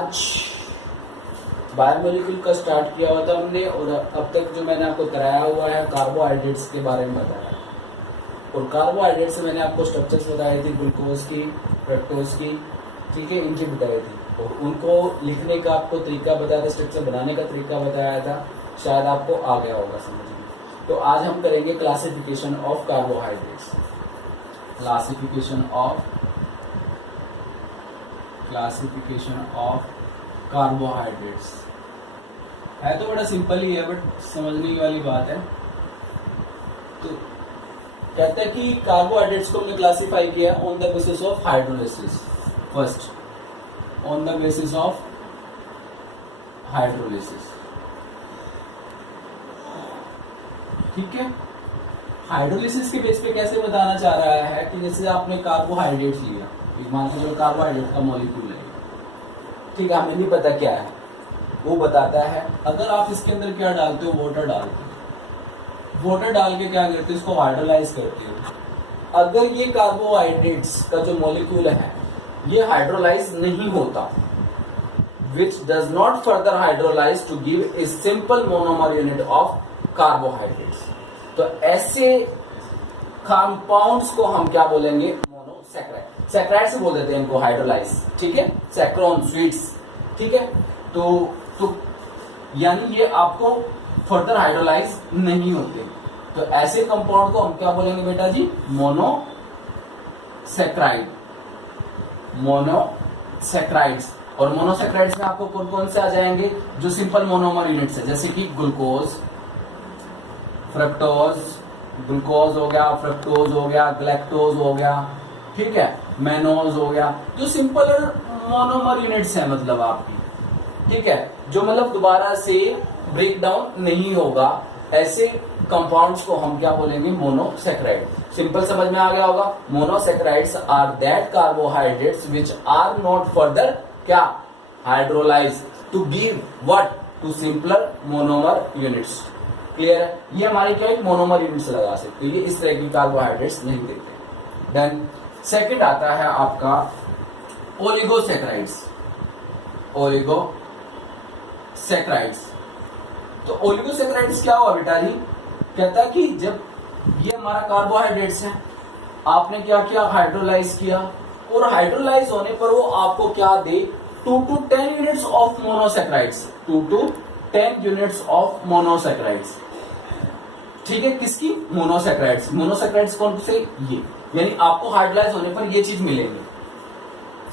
आज बायोमोलिक्यूल का स्टार्ट किया हुआ था हमने, और अब तक जो मैंने आपको कराया हुआ है कार्बोहाइड्रेट्स के बारे में बताया। और कार्बोहाइड्रेट से मैंने आपको स्ट्रक्चर्स बताई थी, ग्लूकोज की, फ्रक्टोज की, ठीक है, इनकी बताई थी। और उनको लिखने का आपको तरीका बताया था, स्ट्रक्चर बनाने का तरीका बताया था, शायद आपको आ गया होगा समझ में। तो आज हम करेंगे classification of carbohydrates. Classification of carbohydrates है तो बड़ा सिंपल ही है, बट समझने वाली बात है। तो कहते हैं कि कार्बोहाइड्रेट्स को हमने क्लासिफाई किया on the basis of hydrolysis. First, on the basis of hydrolysis, ठीक है। हाइड्रोलिसिस के बेस पे कैसे बताना चाह रहा है कि जैसे आपने कार्बोहाइड्रेट्स लिया, एक मान के चलो कार्बोहाइड्रेट का मॉलिक्यूल है, ठीक है, हमें नहीं पता क्या है, वो बताता है। अगर आप इसके अंदर क्या डालते हो, वाटर डालते हो, वाटर डाल के क्या करते हो, इसको हाइड्रोलाइज करते हो। अगर ये कार्बोहाइड्रेट्स का जो मॉलिक्यूल है ये हाइड्रोलाइज नहीं होता, which does not further hydrolyze to give a simple monomer unit of carbohydrates, तो ऐसे कंपाउंड्स को हम क्या बोलेंगे, मोनोसैकराइड। सैकराइड से बोल देते हैं इनको हाइड्रोलाइज, ठीक है, सैक्रोन स्वीट्स, ठीक है। तो यानी ये आपको फर्दर हाइड्रोलाइज नहीं होते, तो ऐसे कंपाउंड को हम क्या बोलेंगे बेटा जी, मोनोसैकराइड, मोनोसैकराइड्स। और मोनोसैकराइड्स में आपको कौन कौन से आ जाएंगे, जो सिंपल मोनोमर यूनिट्स है, जैसे कि ग्लूकोज, फ्रक्टोज, ग्लूकोज हो गया, फ्रक्टोज हो गया, ग्लैक्टोज हो गया, ठीक है, मेनोज हो गया, जो सिंपल मोनोमर यूनिट्स है मतलब आपकी, ठीक है, जो मतलब दोबारा से ब्रेक डाउन नहीं होगा, ऐसे कंपाउंड्स को हम क्या बोलेंगे, मोनोसैकराइड। सिंपल समझ में आ गया होगा। Monosaccharides are that carbohydrates which are not further क्या, hydrolyse to give what, to simpler monomer units. Clear है, ये हमारी क्या एक मोनोमर यूनिट्स लगा सकते हैं, ये इस तरह की कार्बोहाइड्रेट्स नहीं देते। देन सेकंड आता है आपका ओलिगोसैकराइड्स। ओलिगोसैकराइड्स, तो ओलिगोसैकराइड्स क्या हुआ बेटा जी, कहता है कि जब ये हमारा कार्बोहाइड्रेट्स है, आपने क्या किया, हाइड्रोलाइज किया, और हाइड्रोलाइज होने पर वो आपको क्या दे, 2 to 10 units of monosaccharides, 2 to 10 units of monosaccharides, ठीक है, किसकी, मोनोसैकराइड्स। मोनोसैकराइड्स कौन से, ये, यानी आपको हाइड्रोलाइज होने पर ये चीज मिलेंगे।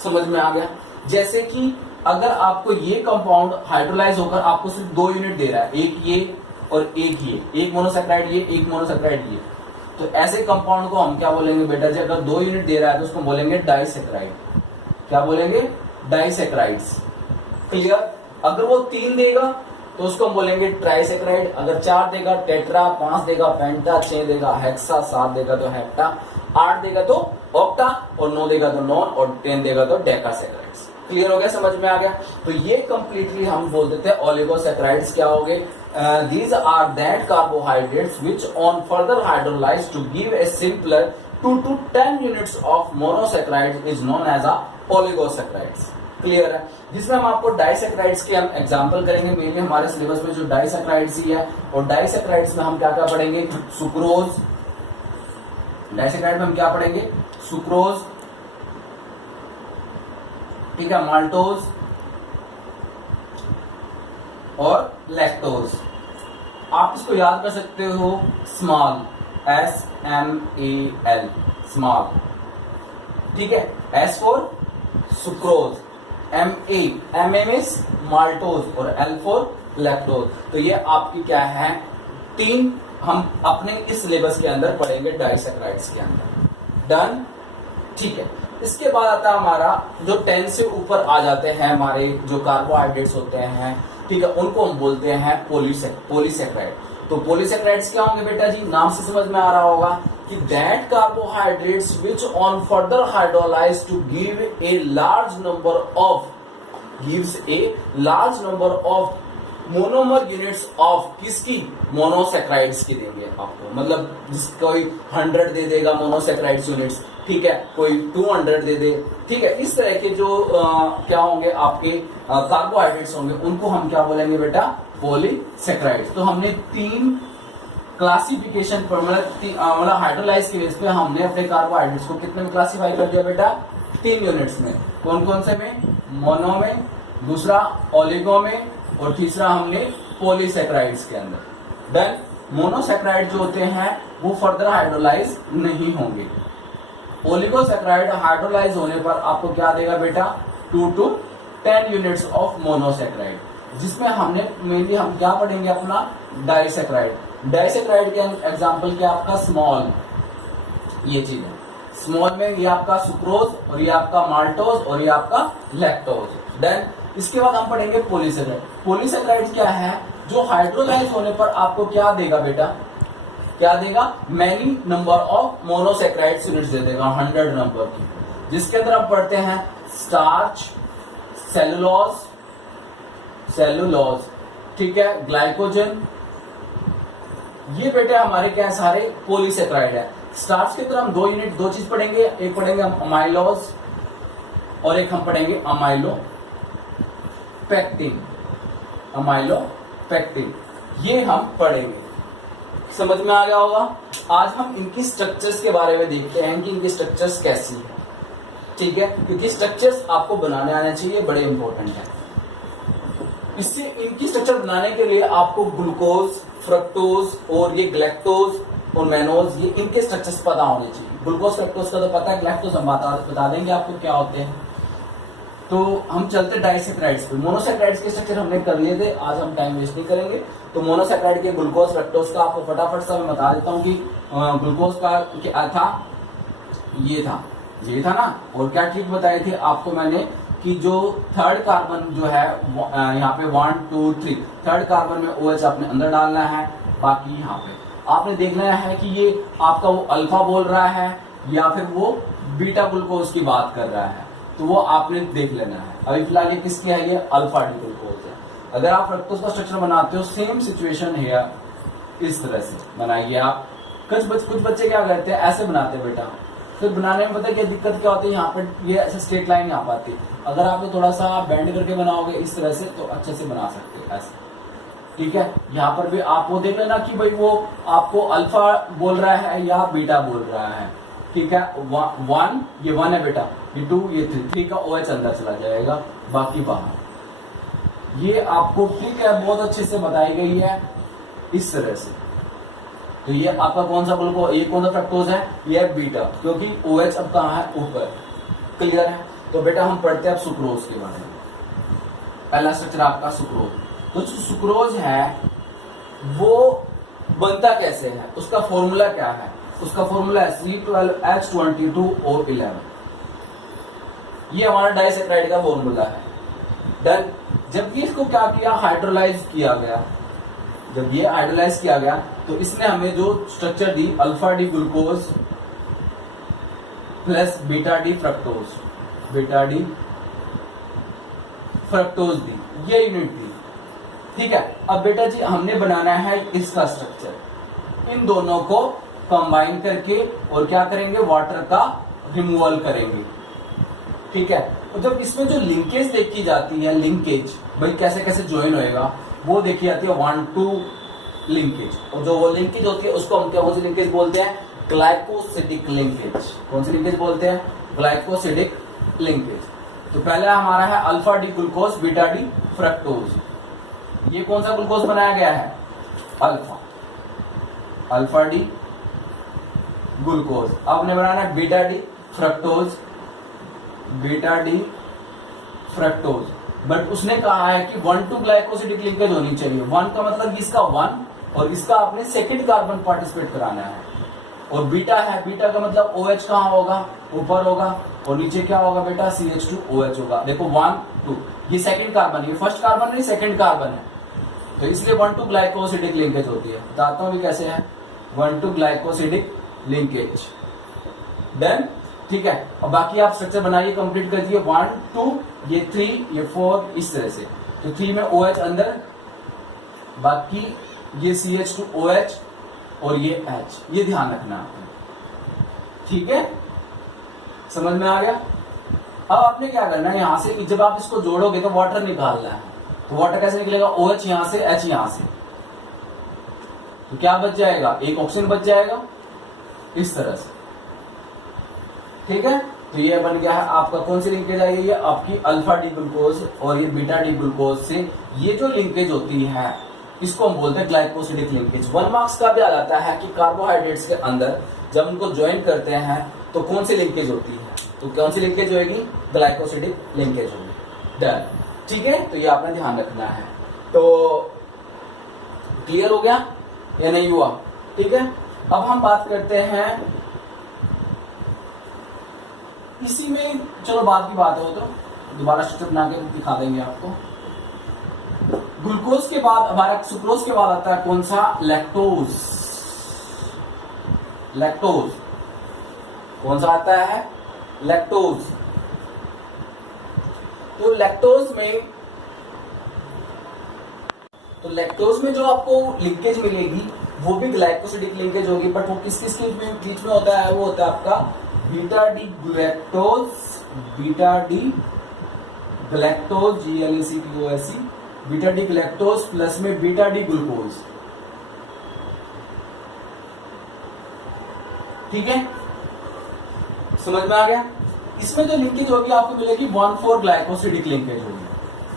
समझ में आ गया। जैसे कि अगर आपको ये कंपाउंड हाइड्रोलाइज होकर आपको सिर्फ 2 यूनिट दे रहा है, एक ये और एक ये, एक मोनोसैकराइड ये, एक मोनोसैकराइड ये, तो ऐसे कंपाउंड को हम क्या बोलेंगे बेटा जी, अगर 2 यूनिट दे रहा है तो उसको बोलेंगे डाइसैकराइड। क्या बोलेंगे, डाइसैकराइड्स। क्लियर। अगर वो 3 देगा तो उसको हम बोलेंगे ट्राइसैकराइड, अगर 4 देगा टेट्रा, 5 देगा पेंटा, 6 देगा हेक्सा, 7 देगा तो हेप्टा, 8 देगा तो ऑक्टा, और 9 देगा तो नॉन, और 10 देगा तो डेकासैकराइड्स। क्लियर हो गया, समझ में आ गया। तो ये कंप्लीटली हम बोल देते हैं ओलिगोसैकराइड्स क्या हो गए, these are that carbohydrates which on further hydrolyzed to give a simpler 2 to 10 units of monosaccharides is known as a oligosaccharides। Clear है। जिसमें हम आपको डाइसैकराइड्स के हम एग्जांपल करेंगे, मेनली हमारे सिलेबस में जो डाइसैकराइड्स ही है, और डाइसैकराइड्स में हम क्या क्या पढ़ेंगे, सुक्रोज, डाइसैकराइड में हम क्या पढ़ेंगे, सुक्रोज, ठीक है, माल्टोज और लैक्टोज। आप इसको याद कर सकते हो, स्मॉल, SMAL, स्मॉल, ठीक है, S for sucrose, MA means maltose, और L फॉर लैक्टोज। तो ये आपकी क्या है, 3 हम अपने इस सिलेबस के अंदर पढ़ेंगे डाइसैकराइड्स के अंदर। डन, ठीक है। इसके बाद आता है हमारा जो 10 से ऊपर आ जाते हैं हमारे जो कार्बोहाइड्रेट्स होते हैं, ठीक है, उनको हम बोलते हैं पॉलीसैकराइड। तो पॉलीसैकराइड्स क्या होंगे बेटा जी, नाम से समझ में आ रहा होगा कि that carbohydrates which on further hydrolyse to give a large number of monomer units of किसकी, मोनोसैकराइड्स की देंगे आपको, मतलब जिस कोई 100 दे देगा मोनोसैकराइड्स यूनिट्स, ठीक है, कोई 200 दे दे, ठीक है। इस तरह के जो क्या होंगे आपके कार्बोहाइड्रेट्स होंगे, उनको हम क्या बोलेंगे बेटा, पॉलीसेक्राइड्स। तो हमने 3 क्लासिफिकेशन पर मतलब हाइड्रोलाइज के बेस पे हमने अपने कार्बोहाइड्रेट्स को कितने में क्लासिफाई कर दिया बेटा, 3 यूनिट्स में। कौन कौन से में, मोनो में, दूसरा ओलिगो में, और तीसरा हमने पॉलीसेक्राइड्स के अंदर। देन मोनोसेक्राइड जो होते हैं वो फर्दर हाइड्रोलाइज नहीं होंगे। ओलिगोसेक्राइड हाइड्रोलाइज होने पर आपको क्या देगा बेटा, 2 to 10 यूनिट्स ऑफ मोनोसेक्राइड, जिसमें हमने मेनली हम क्या पढ़ेंगे अपना डाइसेक्राइड। डाइसेक्राइड के एग्जांपल क्या आपका स्मॉल, ये चीज है स्मॉल में, ये आपका सुक्रोज और ये आपका माल्टोज और ये आपका लैक्टोज। देन इसके बाद हम पढ़ेंगे पॉलीसेक्राइड। पॉलीसेक्राइड क्या है, जो हाइड्रोलाइज होने पर आपको क्या देगा बेटा, क्या देगा, many number of monosaccharide units दे देगा, 100 नंबर की, जिसके अंदर हम पढ़ते हैं स्टार्च, सेलुलोज, ठीक है, ग्लाइकोजन। ये बेटे हमारे क्या सारे पॉलीसेक्राइड है। स्टार्च के अंदर हम 2 यूनिट 2 चीज पढ़ेंगे, एक पढ़ेंगे हम अमाइलोज और एक हम पढ़ेंगे अमाइलोपेक्टिन, ये हम पढ़ेंगे। समझ में आ गया होगा। आज हम इनकी स्ट्रक्चर्स के बारे में देखते हैं कि इनकी स्ट्रक्चर्स कैसी है, ठीक है, क्योंकि स्ट्रक्चर्स आपको बनाने आने चाहिए, बड़े इंपॉर्टेंट है। इससे इनकी स्ट्रक्चर बनाने के लिए आपको ग्लूकोज, फ्रक्टोज और ये ग्लैक्टोज और मैनोज, ये इनके स्ट्रक्चर्स पता होने चाहिए। ग्लूकोज फ्रक्टोज का तो पता है, ग्लैक्टोज हम बता देंगे आपको क्या होते हैं। तो हम चलते डाइसेक्राइड्स पे। मोनोसेक्राइड्स के स्ट्रक्चर हमने कर लिए थे, आज हम टाइम वेस्ट नहीं करेंगे। तो मोनोसेक्राइड के ग्लूकोज फ्रक्टोज का आपको फटाफट से मैं बता देता हूँ कि ग्लूकोज का क्या था, ये था ना। और क्या ट्रिक बताई थी आपको मैंने कि जो थर्ड कार्बन जो है यहाँ पे 1 2 3 थर्ड कार्बन में OH आपने अंदर डालना है, बाकी यहाँ पे आपने देखना है कि ये आपका वो अल्फा बोल रहा है या फिर वो बीटा ग्लूकोज की बात कर रहा है, तो वो आपने देख लेना है। अभी फिलहाल ये किसकी है, ये अल्फा डी ग्लूकोज है। अगर आप फ्रक्टोज का स्ट्रक्चर बनाते हो, सेम सिचुएशन है, इस तरह से बनाइए आप। कुछ बच्चे क्या करते हैं, ऐसे बनाते हैं बेटा, फिर बनाने में पता है क्या दिक्कत क्या होती है, यहाँ पे ये ऐसे स्ट्रेट लाइन यहाँ पाती है। अगर आप थोड़ा सा बेंड करके बनाओगे इस तरह से, तो अच्छे से बना सकते हैं ऐसे, ठीक है। यहाँ पर भी आप वो देख लेना कि भाई वो आपको अल्फा बोल रहा है या बीटा बोल रहा है, ठीक है। 1 ये 1 है बेटा, ये 2 ये 3 का OH अंदर चला जाएगा, बाकी बाहर। ये आपको ठीक है बहुत अच्छे से बताई गई है इस तरह से। तो ये आपका कौन सा ग्लूकोज, ये कौन सा फ्रक्टोज है, ये है बीटा, क्योंकि OH अब कहाँ है, ऊपर। क्लियर है। तो बेटा हम पढ़ते हैं अब सुक्रोज के बारे में। पहला स्ट्रक्चर आपका सुक्रोज। तो जो सुक्रोज है वो बनता कैसे है, उसका फॉर्मूला क्या है, उसका फॉर्मूला है C12H22O11। ये हमारा डाइसेक्राइड का फॉर्मूला है। देन जब ये इसको क्या किया, हाइड्रोलाइज किया गया, जब ये हाइड्रोलाइज किया गया तो इसने हमें जो स्ट्रक्चर दी, alpha D glucose plus beta D fructose दी, ये यूनिट दी, ठीक है। अब बेटा जी हमने बनाना है इसका स्ट्रक्चर, इन दोनों को कंबाइन करके और क्या करेंगे, वाटर का रिमूवल करेंगे, ठीक है। और जब इसमें जो लिंकेज देखी जाती है, लिंकेज भाई कैसे कैसे ज्वाइन होएगा, वो देखी जाती है 1-2 लिंकेज। और जो वो लिंकेज होती है उसको हम कौन सी लिंकेज बोलते हैं, ग्लाइकोसिडिक लिंकेज। कौन सी लिंकेज बोलते हैं, ग्लाइकोसिडिक लिंकेज। तो पहला हमारा है alpha D glucose beta D fructose. ये कौन सा ग्लूकोज बनाया गया है, अल्फा डी ग्लूकोज। अब हमने बनाना है बीटा डी फ्रक्टोज, बट उसने कहा है कि 1-2 ग्लाइकोसिडिक लिंकेज होनी चाहिए। 1 का मतलब इसका 1 और इसका आपने सेकंड कार्बन पार्टिसिपेट कराना है। और बीटा है, बीटा का मतलब OH कहाँ होगा, ऊपर होगा, और नीचे क्या होगा बेटा, CH2OH होगा। देखो 1-2 ये सेकंड कार्बन, ये फर्स्ट कार्बन नहीं सेकंड कार्बन है, तो इसलिए 1-2 ग्लाइकोसिडिक लिंकेज होती है। बताता हूं भी कैसे है, 1-2 ग्लाइकोसिडिक लिंकेज। देन ठीक है, और बाकी आप स्ट्रक्चर बनाइए, कंप्लीट कर दिए। 1-2 ये 3 ये 4 इस तरह से। तो 3 में OH अंदर, बाकी ये CH2OH और ये H, ये ध्यान रखना आपको, ठीक है। समझ में आ गया। अब आपने क्या करना है, यहां से जब आप इसको जोड़ोगे तो वाटर निकालना है, तो वाटर कैसे निकलेगा, OH यहां से, H यहां से, तो क्या बच जाएगा, एक ऑक्सीजन बच जाएगा इस तरह से। ठीक है, तो ये बन गया है आपका, कौन सी लिंकेज आई है, ये आपकी अल्फा डी ग्लूकोज और ये बीटा डी ग्लूकोज से ये जो लिंकेज होती है इसको हम बोलते हैं ग्लाइकोसिडिक लिंकेज। 1 मार्क्स का भी आ जाता है कि कार्बोहाइड्रेट्स के अंदर जब उनको ज्वाइन करते हैं तो कौन सी लिंकेज होती है, तो कौन सी लिंकेज होगी, ग्लाइकोसिडिक लिंकेज होगी। डन, ठीक है, तो ये आपने ध्यान रखना है। तो क्लियर हो गया या नहीं हुआ, ठीक है। अब हम बात करते हैं इसी में, चलो बाद की बात हो तो दोबारा स्ट्रक्चर बना के दिखा देंगे आपको। ग्लूकोज के बाद हमारा सुक्रोज के बाद आता है कौन सा, लैक्टोज। लैक्टोज कौन सा आता है, लैक्टोज। तो लैक्टोज में जो आपको लिंकेज मिलेगी वो भी ग्लाइकोसिडिक लिंकेज होगी, बट वो किस किस के बीच में होता है, वो होता है आपका beta D galactose, beta D galactose, GLACTOSE, beta D galactose plus में बीटा डी ग्लूकोज। ठीक है, समझ में आ गया। इसमें जो लिंकेज होगी आपको मिलेगी 1,4 ग्लाइकोसिडिक लिंकेज होगी।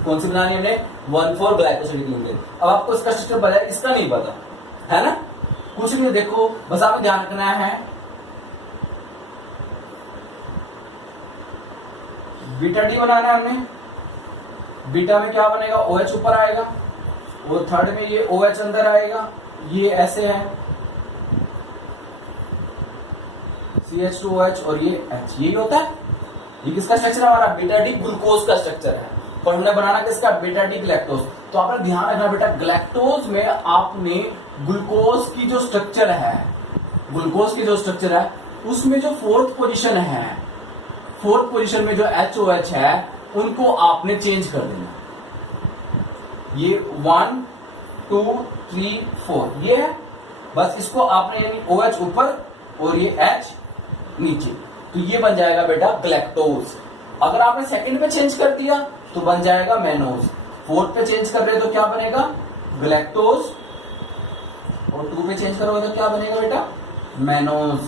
कौन सी बनानी है हमने, 1,4 ग्लाइकोसिडिक लिंकेज। अब आपको इसका स्ट्रक्चर पता है, इसका नहीं पता है ना, कुछ नहीं, देखो बस आपको ध्यान रखना है, बीटा डी बनाना है हमने, बीटा में क्या बनेगा, OH ऊपर आएगा, और थर्ड में ये OH अंदर आएगा, ये ऐसे है CH2OH और ये H, यही होता है। ये किसका स्ट्रक्चर हमारा, बीटा डी ग्लूकोज का स्ट्रक्चर है, पर हमने बनाना किसका, बीटा डी ग्लैक्टोज। तो आपने ध्यान रखना बेटा, ग्लैक्टोज में आपने ग्लूकोज की जो स्ट्रक्चर है, ग्लूकोज की जो स्ट्रक्चर है उसमें जो फोर्थ पोजीशन है, फोर्थ पोजीशन में जो HOH है उनको आपने चेंज कर देना। ये 1 2 3 4 ये है, बस इसको आपने यानी OH ऊपर और ये H नीचे, तो ये बन जाएगा बेटा ग्लैक्टोज। अगर आपने सेकंड पे चेंज कर दिया तो बन जाएगा मैनोज, फोर्थ पे चेंज कर रहे तो क्या बनेगा, ग्लैक्टोज, और 2 पे चेंज करोगे तो क्या बनेगा बेटा, मैनोज।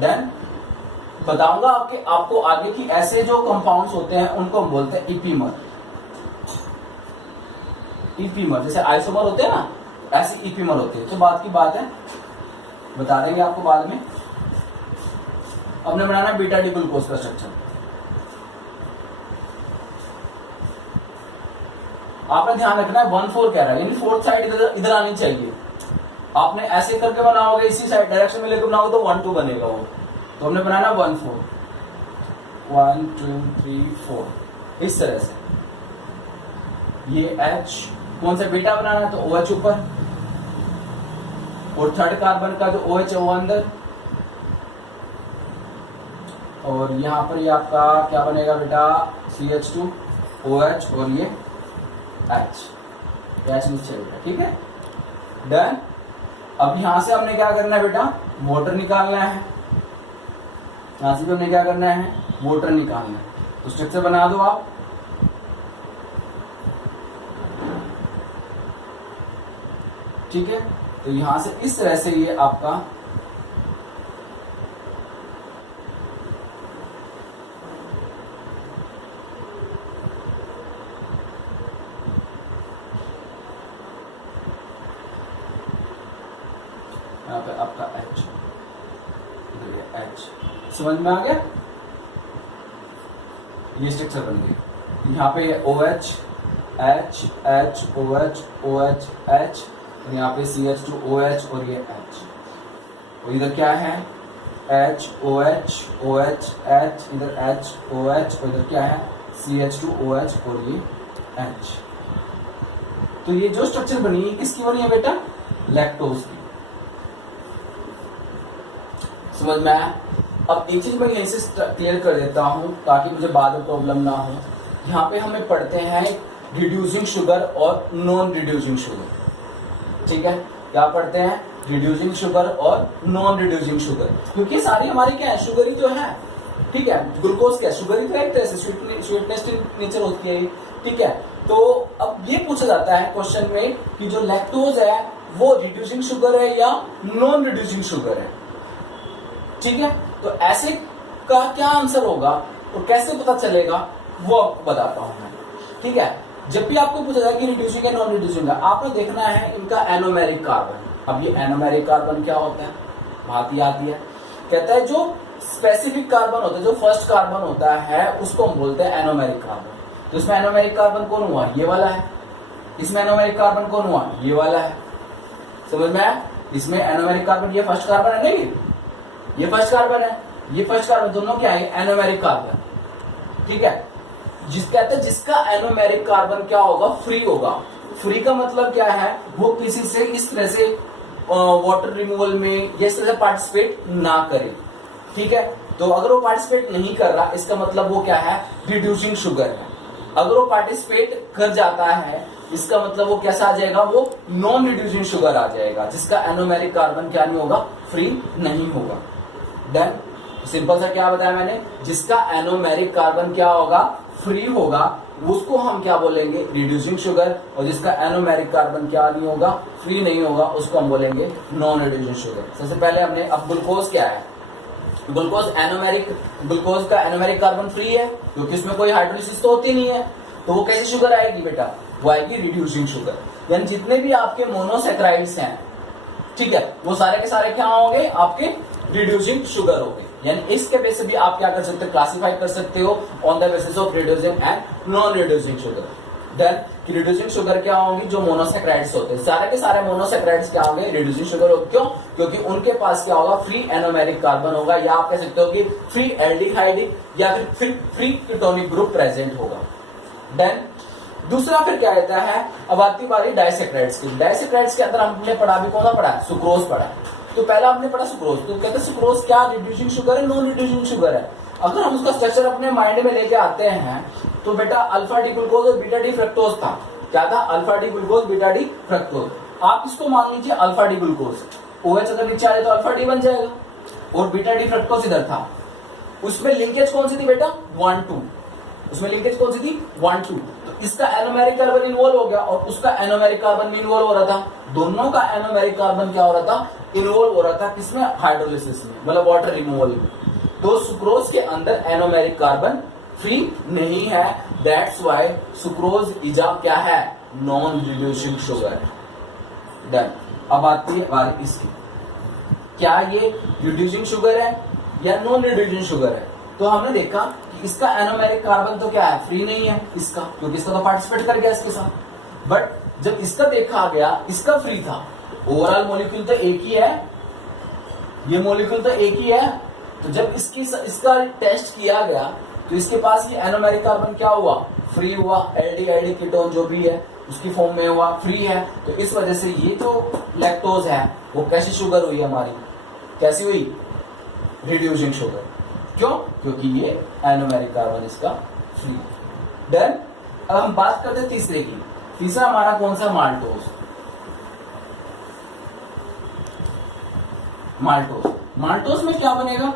देन बताऊंगा आपको आगे की ऐसे जो कंपाउंड्स होते हैं उनको हम बोलते हैं इपीमर। इपीमर जैसे आइसोमर होते हैं ना, ऐसे इपीमर होते हैं, तो बात की बात है, बता देंगे आपको बाद में। हमने बनाना बीटा डी ग्लूकोज का स्ट्रक्चर। आपने ध्यान रखना है 1,4 कह रहा है, यानी फोर्थ साइड इधर आनी चाहिए। आपने ऐसे करके बनाओगे, इसी साइड डायरेक्शन में लेकर बनाओगे तो 1 2 बनेगा वो, तो हमने बनाना 1 4 1 2 3 4 इस तरह से। ये H कौन सा बीटा बनाना है, तो OH ऊपर, और थर्ड कार्बन का जो OH है वो अंदर, और यहां पर ये आपका क्या बनेगा बेटा, CH2 OH और ये H नीचे बेटा, ठीक है, डन। अब यहां से हमने क्या करना है बेटा, वाटर निकालना है, यहां से भी हमने क्या करना है, वाटर निकालना है। तो स्ट्रक्चर बना दो आप, ठीक है। तो यहां से इस तरह से ये आपका यहाँ पे आपका H, समझ में आ गया, ये स्ट्रक्चर बन गया। यहाँ पे OH H H OH OH H, और यहाँ पे CH2 OH और ये H, और इधर क्या है H OH OH H, इधर H OH, और इधर क्या है CH2 OH और ये H। तो ये जो स्ट्रक्चर बनी है किसकी बनी है बेटा, लैक्टोज की। समझ में आया। अब एक चीज मैं यहीं से क्लियर कर देता हूं ताकि मुझे बाद में प्रॉब्लम ना हो। यहाँ पे हमें पढ़ते हैं रिड्यूसिंग शुगर और नॉन रिड्यूसिंग शुगर, ठीक है। क्या पढ़ते हैं, रिड्यूसिंग शुगर और नॉन रिड्यूसिंग शुगर, क्योंकि सारी हमारी क्या है, शुगर ही तो है, ठीक है। ग्लूकोज क्या है, शुगर ही तो है, एक तरह से स्वीटनेस नेचर होती है, ठीक है। तो अब ये पूछा जाता है क्वेश्चन में कि जो लैक्टोज है वो रिड्यूसिंग शुगर है या नॉन रिड्यूसिंग शुगर है, ठीक है। तो ऐसे का क्या आंसर होगा और कैसे पता चलेगा वो आपको बताता हूं मैं, ठीक है। जब भी आपको पूछा जाए कि रिड्यूसिंग है नॉन रिड्यूसिंग है, आपको देखना है इनका एनोमेरिक कार्बन। अब ये एनोमेरिक कार्बन क्या होता है, बात ही आती है, कहता है जो स्पेसिफिक कार्बन होता है, जो फर्स्ट कार्बन होता है उसको हम बोलते हैं एनोमेरिक कार्बन। तो इसमें एनोमेरिक कार्बन कौन हुआ, ये वाला है। इसमें एनोमेरिक कार्बन कौन हुआ, ये वाला है। समझ में आया, इसमें एनोमेरिक कार्बन, ये फर्स्ट कार्बन है नहीं, ये फर्स्ट कार्बन है, ये फर्स्ट कार्बन, दोनों क्या है, एनोमेरिक कार्बन, ठीक है। कहते हैं जिसका एनोमेरिक कार्बन क्या होगा, फ्री होगा। फ्री का मतलब क्या है, वो किसी से इस तरह से वाटर रिमूवल में या इस तरह से पार्टिसिपेट ना करे, ठीक है। तो अगर वो पार्टिसिपेट नहीं कर रहा, इसका मतलब वो क्या है, रिड्यूसिंग शुगर है। अगर वो पार्टिसिपेट कर जाता है, इसका मतलब वो कैसा आ जाएगा, वो नॉन रिड्यूसिंग शुगर आ जाएगा, जिसका एनोमेरिक कार्बन क्या नहीं होगा, फ्री नहीं होगा। देन सिंपल सा क्या बताया मैंने, जिसका एनोमेरिक कार्बन क्या होगा, फ्री होगा, उसको हम क्या बोलेंगे, रिड्यूसिंग शुगर। और जिसका एनोमेरिक कार्बन क्या नहीं होगा, फ्री नहीं होगा, उसको हम बोलेंगे नॉन रिड्यूसिंग शुगर। सबसे पहले हमने, अब ग्लूकोज क्या है, ग्लूकोज का एनोमेरिक कार्बन फ्री है, क्योंकि उसमें कोई हाइड्रोलिसिस तो होती नहीं है। तो वो कैसी शुगर आएगी बेटा, वो आएगी रिड्यूसिंग शुगर। यानी जितने भी आपके मोनोसैकेराइड्स हैं, ठीक है, वो सारे के सारे क्या होंगे, आपके रिड्यूसिंग शुगर हो गए। यानी इसके बेस से भी आप क्या कर सकते हो, क्लासिफाई कर सकते हो on the basis of reducing and non reducing sugar. Then reducing sugar क्या होंगी, जो मोनोसैकेराइड्स होते हैं, सारे के सारे मोनोसैकेराइड्स क्या होंगे, रिड्यूसिंग शुगर होंगे। क्यों, क्योंकि उनके पास क्या होगा, फ्री एनोमेरिक कार्बन होगा, या आप कह सकते हो कि फ्री एल्डिहाइड या फिर फ्री कीटोनिक ग्रुप प्रेजेंट होगा। देन दूसरा फिर क्या रहता है, अब आती बारी डाइसैकेराइड्स की। डाइसैकेराइड्स के अंदर हमने पढ़ा, भी कौन सा पढ़ा, सुक्रोज पढ़ा। तो पहला हमने पढ़ा सुक्रोज। तो कहते हैं सुक्रोज क्या रिड्यूसिंग शुगर है, नॉन रिड्यूसिंग शुगर है। अगर हम उसका स्ट्रक्चर अपने माइंड में लेके आते हैं, तो बेटा अल्फा डी ग्लूकोज और बीटा डी फ्रक्टोज था। क्या था, alpha D glucose, beta D fructose. आप इसको मान लीजिए अल्फा डी ग्लूकोज, OH अगर नीचे आ जाए तो अल्फा डी बन जाएगा, और बीटा डी फ्रक्टोज इधर था। उसमें लिंकेज कौन सी थी बेटा, 1-2। उसमें लिंकेज कौन सी थी, 1-2। तो इसका एनोमेरिक कार्बन इन्वॉल्व हो गया और उसका एनोमेरिक कार्बन इन्वॉल्व हो रहा था। दोनों का एनोमेरिक कार्बन क्या हो रहा था, इन्वॉल्व हो रहा था, किसमें, हाइड्रोलिसिस में, मतलब वाटर रिमूवल में। तो सुक्रोज के अंदर एनोमेरिक कार्बन फ्री नहीं है, that's why sucrose is a क्या है, नॉन रिड्यूसिंग शुगर। डन। अब आती है बारी इसकी, क्या ये रिड्यूसिंग शुगर है या नॉन रिड्यूसिंग शुगर है। तो हमने देखा कि इसका एनोमेरिक कार्बन तो क्या है, फ्री नहीं है इसका, क्योंकि इसका तो पार्टिसिपेट कर गया इसके साथ। बट जब इसका देखा गया, इसका फ्री था। ओवरऑल मॉलिक्यूल तो एक ही है, ये मॉलिक्यूल तो एक ही है। तो जब इसका टेस्ट किया गया, तो इसके पास ये एनोमेरिक कार्बन क्या हुआ, फ्री हुआ। एल्डिहाइड कीटोन जो भी है उसकी फॉर्म में हुआ, फ्री है। तो इस वजह से ये जो लैक्टोज है वो कैसी शुगर हुई हमारी, कैसी हुई, रिड्यूसिंग शुगर। क्यों, क्योंकि ये एनोमेरिक कार्बन इसका फ्री। देन अब हम बात करते हैं तीसरे की। तीसरा हमारा कौन सा, माल्टोज। माल्टोज में क्या बनेगा,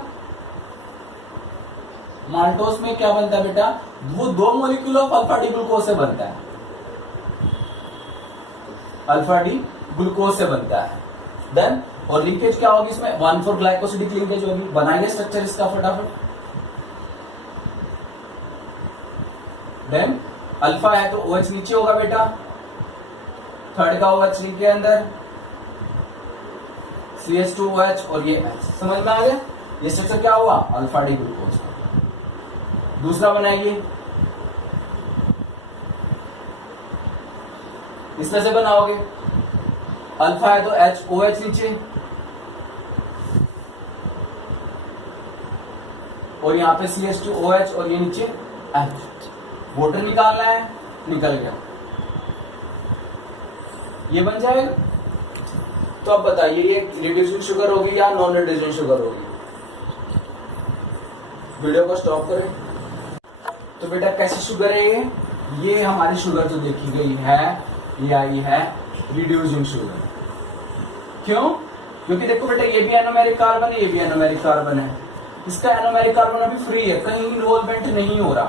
माल्टोज में क्या बनता है बेटा, वो 2 molecule of alpha D glucose से बनता है, अल्फा डी ग्लूकोज से बनता है। देन और लिंकेज क्या होगी इसमें, 1,4 ग्लाइकोसिडिक लिंकेज होगी। बनाइए स्ट्रक्चर इसका फटाफट। देन अल्फा है तो OH नीचे होगा बेटा, थर्ड का OH लिंक के अंदर, CH2OH और ये H। समझ में आ गया, ये स्ट्रक्चर क्या हुआ, अल्फा डी ग्लूकोज। दूसरा बनाइए, इस तरह से बनाओगे, अल्फा है तो OH नीचे, और यहाँ पे CH2OH और ये नीचे H। वाटर निकालना है, निकल गया, ये बन जाएगा। तो अब बताइए ये रिड्यूसिंग शुगर होगी या नॉन रिड्यूसिंग शुगर होगी। वीडियो को स्टॉप करें। तो बेटा कैसी शुगर है ये हमारी शुगर जो देखी गई है, ये आई है रिड्यूसिंग शुगर। क्यों, क्योंकि देखो बेटा ये भी एनोमेरिक कार्बन है, ये भी एनोमेरिक कार्बन है। इसका एनोमेरिक कार्बन अभी फ्री है, कहीं इन्वॉल्वमेंट नहीं हो रहा,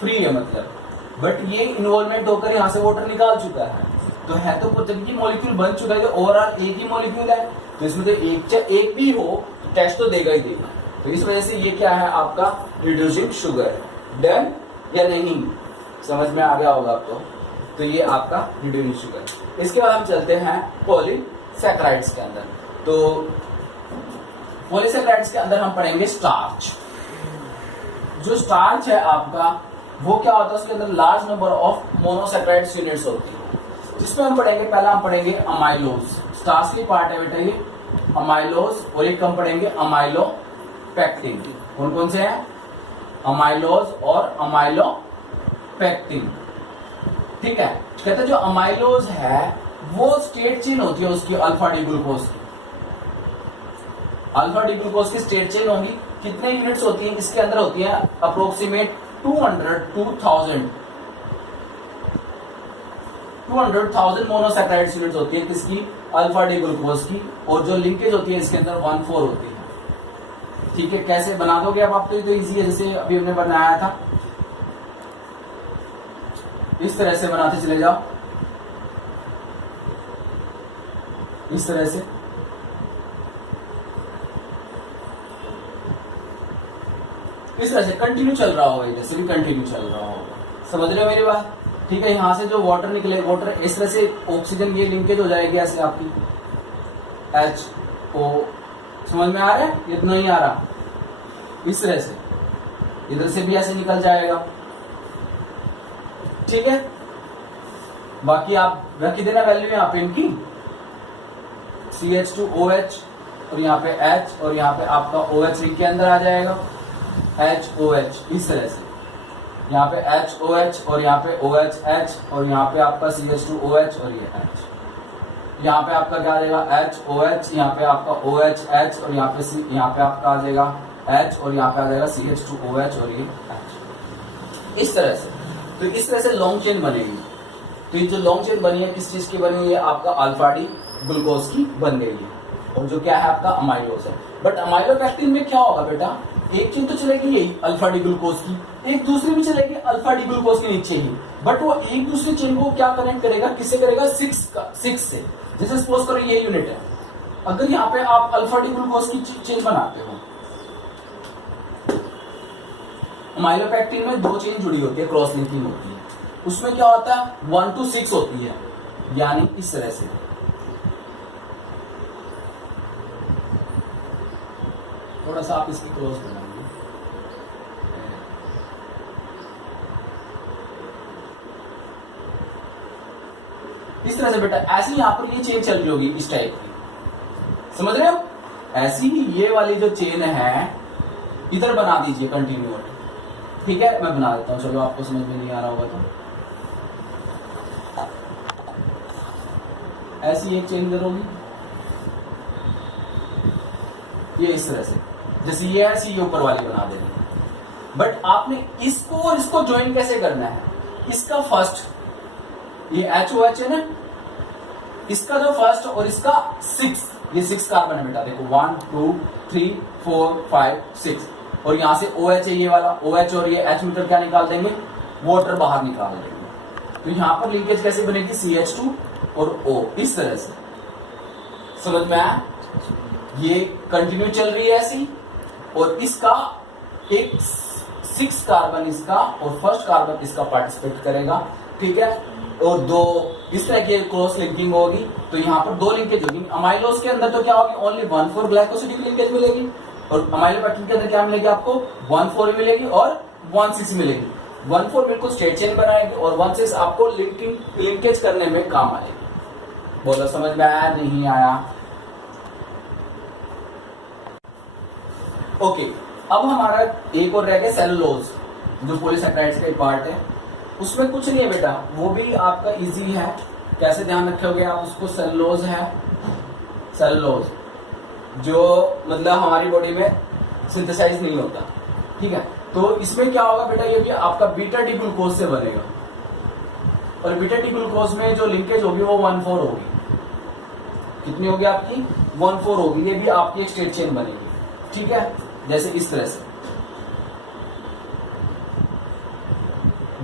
फ्री है मतलब, बट ये इन्वॉल्वमेंट होकर यहाँ से वाटर निकाल चुका है। तो है तो जब ये मॉलिक्यूल बन चुका है, तो ओवरऑल एक ही मॉलिक्यूल है, तो इसमें तो एक भी हो टेस्ट तो देगा ही देगा। तो इस वजह से ये क्या है आपका रिड्यूसिंग शुगर। डन या नहीं, समझ में आ गया होगा आपको। तो ये आपका रिड्यूसिंग शुगर। इसके बाद हम चलते हैं पॉलीसैकेराइड्स के अंदर। तो पॉलीसैकेराइड्स के अंदर हम पढ़ेंगे स्टार्च। जो स्टार्च है आपका वो क्या होता है, उसके अंदर large number of monosaccharides units होती है, जिसमें हम पढ़ेंगे पहला हम पढ़ेंगे अमाइलोज। स्टार्च की पार्ट है बेटा ये अमाइलोज, और एक हम पढ़ेंगे अमाइलोपेक्टिन। कौन कौन से हैं, अमाइलोज और अमाइलोपेक्टिन। ठीक है, कहते हैं जो अमाइलोज है वो स्टेट चेन होती है उसकी अल्फा डी ग्लूकोज की। अल्फा डी ग्लूकोज की स्टेट चेन होगी, कितने यूनिट्स होती है इसके अंदर, होती है अप्रोक्सीमेट 200,000 मोनोसैकेराइड्स यूनिट्स होती है किसकी, अल्फा डी ग्लूकोज की। और जो लिंकेज होती है इसके अंदर 1,4 होती है। ठीक है, कैसे बना दोगे अब आप, तो इजी है, जैसे अभी हमने बनाया था इस तरह से बनाते चले जाओ, इस तरह से। इस तरह से कंटिन्यू चल रहा होगा, जैसे भी कंटिन्यू चल रहा होगा। समझ रहे हो मेरी बात? ठीक है, यहां से जो वाटर निकले, वाटर इस तरह से ऑक्सीजन ये लिंकेज हो जाएगी ऐसे आपकी HO। समझ में आ रहा है? ये तो नहीं आ रहा, इस तरह से इधर से भी ऐसे निकल जाएगा। ठीक है, बाकी आप रख देना वैल्यू यहाँ पे इनकी, CH2OH और यहाँ पे H और यहाँ पे आपका OH रिंग के अंदर आ जाएगा HOH। इस तरह से यहाँ पे HOH और यहाँ पे OHH और यहाँ पे आपका CH2OH और ये H। यहाँ पे आपका क्या आ जाएगा HOH, यहाँ पे आपका OHH और यहाँ पे आपका आ जाएगा H और यहाँ पे आ जाएगा CH2OH और ये H। इस तरह से, तो इस तरह से लॉन्ग चेन बनेगी। तो ये जो लॉन्ग चेन बनी है किस चीज की बनी है, आपका अल्फा डी ग्लूकोज की बन गई है, और जो क्या है आपका अमाइलोज है। बट अमाइलोपेक्टिन में क्या होगा बेटा, एक चेन तो चलेगी यही अल्फा डी ग्लूकोज की, एक दूसरी भी चलेगी अल्फा डी ग्लूकोज के नीचे ही, बट वो एक दूसरे चेन को क्या कनेक्ट करेगा, किससे करेगा, 6 से। जैसे सपोज करो ये यूनिट है, अगर यहाँ पे आप अल्फा डी ग्लूकोज की चेन बनाते हो, अमाइलोपेक्टिन में 2 चेन जुड़ी होती है, क्रॉस लिंकिंग होती है, उसमें क्या होता है 1 to 6 होती है, यानी इस तरह से। थोड़ा सा आप इसकी क्लोज बनाइए, इस तरह से बेटा। ऐसे ही यहां पर ये चेन चल रही होगी इस टाइप की, समझ रहे हो? ऐसी ही ये वाली जो चेन है इधर बना दीजिए कंटिन्यू। ठीक है, मैं बना देता हूं, चलो आपको समझ में नहीं आ रहा होगा तो। ऐसी एक चेन इधर होगी, ये इस तरह से, जैसे ये ऐसी ये ऊपर वाली बना देनी। बट आपने इसको और इसको ज्वाइन कैसे करना है, इसका फर्स्ट ये HOH है ना, इसका जो फर्स्ट और इसका 6, ये 6 कार्बन है बेटा, देखो 1 2 3 4 5 6, और यहां से OH है ये वाला, OH और ये H मीटर क्या निकाल देंगे, वाटर बाहर निकाल देंगे। तो यहां पर लिंकेज कैसे बनेगी, CH2 और O, इस तरह से। समझ में आया? ये कंटिन्यू चल रही है ऐसी, और इसका एक 6 कार्बन इसका और फर्स्ट कार्बन इसका पार्टिसिपेट करेगा। ठीक है, और 2 इस तरह की क्रॉस लिंकिंग होगी, तो यहाँ पर 2 लिंकेज होगी। अमाइलोज के अंदर तो क्या होगी, ओनली 1,4 ग्लाइकोसिडिक लिंकेज मिलेगी, और अमाइलोपेक्टिन के अंदर क्या मिलेगी आपको, 1,4 मिलेगी और 1,6 मिलेगी। 1,4 बिल्कुल स्ट्रेट चेन बनाएगी और 1,6 आपको लिंकेज करने में काम आएगी। बोलो समझ में आया नहीं आया? ओके, अब हमारा एक और रह गया सेलुलोज, जो पॉलीसैकेराइड्स का पार्ट है। उसमें कुछ नहीं है बेटा, वो भी आपका इजी है, कैसे ध्यान रखोगे आप उसको। सेलुलोज है, सेलुलोज जो मतलब हमारी बॉडी में सिंथेसाइज नहीं होता। ठीक है, तो इसमें क्या होगा बेटा, ये भी आपका बीटा डी ग्लूकोज से बनेगा, और बीटा डी ग्लूकोज में जो लिंकेज होगी वो 1,4 होगी। कितनी होगी आपकी 1,4 होगी। ये भी आपकी एक स्ट्रेट चेन बनेगी, ठीक है, जैसे इस तरह से।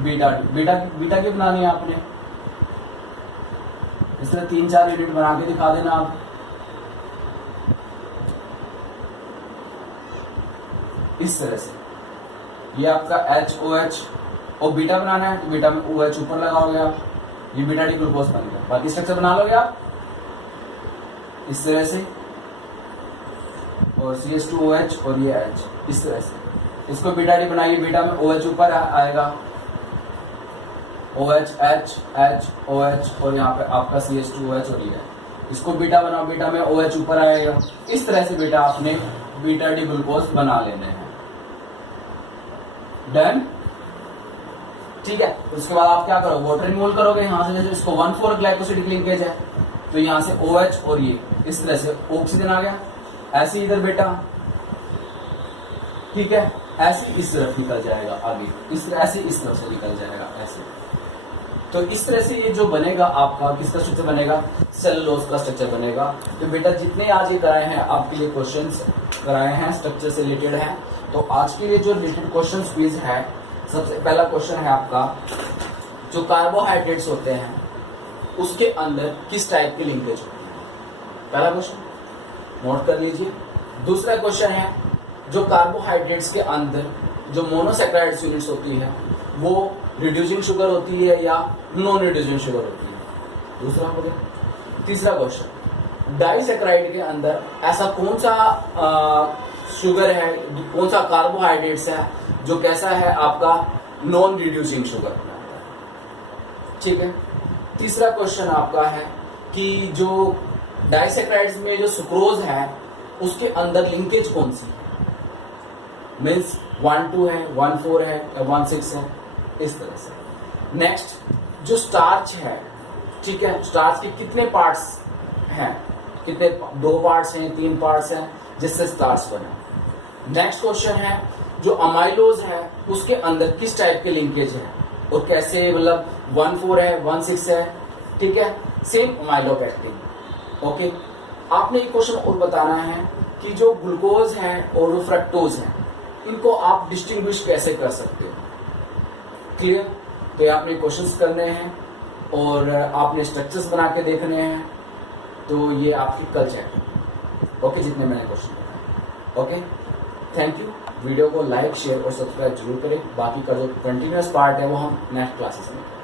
बीटा बीटा बीटा की बनानी है आपने, इस तरह 3-4 यूनिट बना के दिखा देना आप। इस तरह से ये आपका HOH और बीटा बनाना है तो बीटा में OH ऊपर लगाओगे आप, ये बीटा डी ग्लूकोज बन गया। बाकी स्ट्रक्चर बना लोगे आप इस तरह से, और CH2OH और ये H इस तरह से। इसको बीटा डी बनाइए, बीटा में OH ऊपर आएगा, OH H H OH और यहाँ पे आपका CH2OH और ये। इसको बीटा बनाओ, बीटा में OH ऊपर आएगा। इस तरह से बेटा आपने बीटा डी ग्लूकोज बना लेने हैं। डन, ठीक है। उसके बाद आप क्या करो, वाटर रिमूवल करोगे यहाँ से। जैसे इसको 1,4 ग्लाइकोसिडिक लिंकेज है तो यहाँ से OH और ये इस तरह से ऑक्सीजन आ गया, ऐसे इधर बेटा, ठीक है, ऐसे इस तरफ निकल जाएगा आगे, इस तरह ऐसे इस तरफ से निकल जाएगा ऐसे। तो इस तरह से ये जो बनेगा आपका किसका स्ट्रक्चर बनेगा, सेलुलोज का स्ट्रक्चर बनेगा। तो बेटा जितने आज ये कराए हैं आपके लिए क्वेश्चंस कराए हैं स्ट्रक्चर से रिलेटेड है, तो आज के लिए जो रिलेटेड क्वेश्चन क्विज है, सबसे पहला क्वेश्चन है आपका, जो कार्बोहाइड्रेट्स होते हैं उसके अंदर किस टाइप की लिंकेज होती है। पहला क्वेश्चन नोट कर लीजिए। दूसरा क्वेश्चन है, जो कार्बोहाइड्रेट्स के अंदर जो मोनोसैकेराइड्स यूनिट्स होती है वो रिड्यूसिंग शुगर होती है या नॉन रिड्यूसिंग शुगर होती है, दूसरा हो गया। तीसरा क्वेश्चन, डाइसैकेराइड के अंदर ऐसा कौन सा शुगर है, कौन सा कार्बोहाइड्रेट्स है जो कैसा है आपका नॉन रिड्यूसिंग शुगर बनाता है, ठीक है। तीसरा क्वेश्चन आपका है कि जो डाइसैकेराइड्स में जो सुक्रोज है उसके अंदर लिंकेज कौन सी है, मीन्स 1,2 है, 1,4 है या 1,6 है, इस तरह से। नेक्स्ट, जो स्टार्च है, ठीक है, स्टार्च के कितने पार्ट्स हैं, कितने 2 पार्ट्स हैं, 3 पार्ट्स हैं जिससे स्टार्च बना। नेक्स्ट क्वेश्चन है, जो अमाइलोज है उसके अंदर किस टाइप के लिंकेज है और कैसे, मतलब 1,4 है, 1,6 है, ठीक है, सेम अमाइलोपेक्टिन। ओके, आपने एक क्वेश्चन और बताना है कि जो ग्लूकोज है और जो फ्रक्टोज है इनको आप डिस्टिंग्विश कैसे कर सकते हो, क्लियर। तो ये आपने क्वेश्चंस करने हैं और आपने स्ट्रक्चर्स बना के देखने हैं, तो ये आपकी कल चैप्टर, ओके, जितने मैंने क्वेश्चन बताए। Okay, thank you. वीडियो को लाइक शेयर और सब्सक्राइब जरूर करें। बाकी का जो कंटिन्यूअस पार्ट है वो हम नेक्स्ट क्लासेस में करेंगे।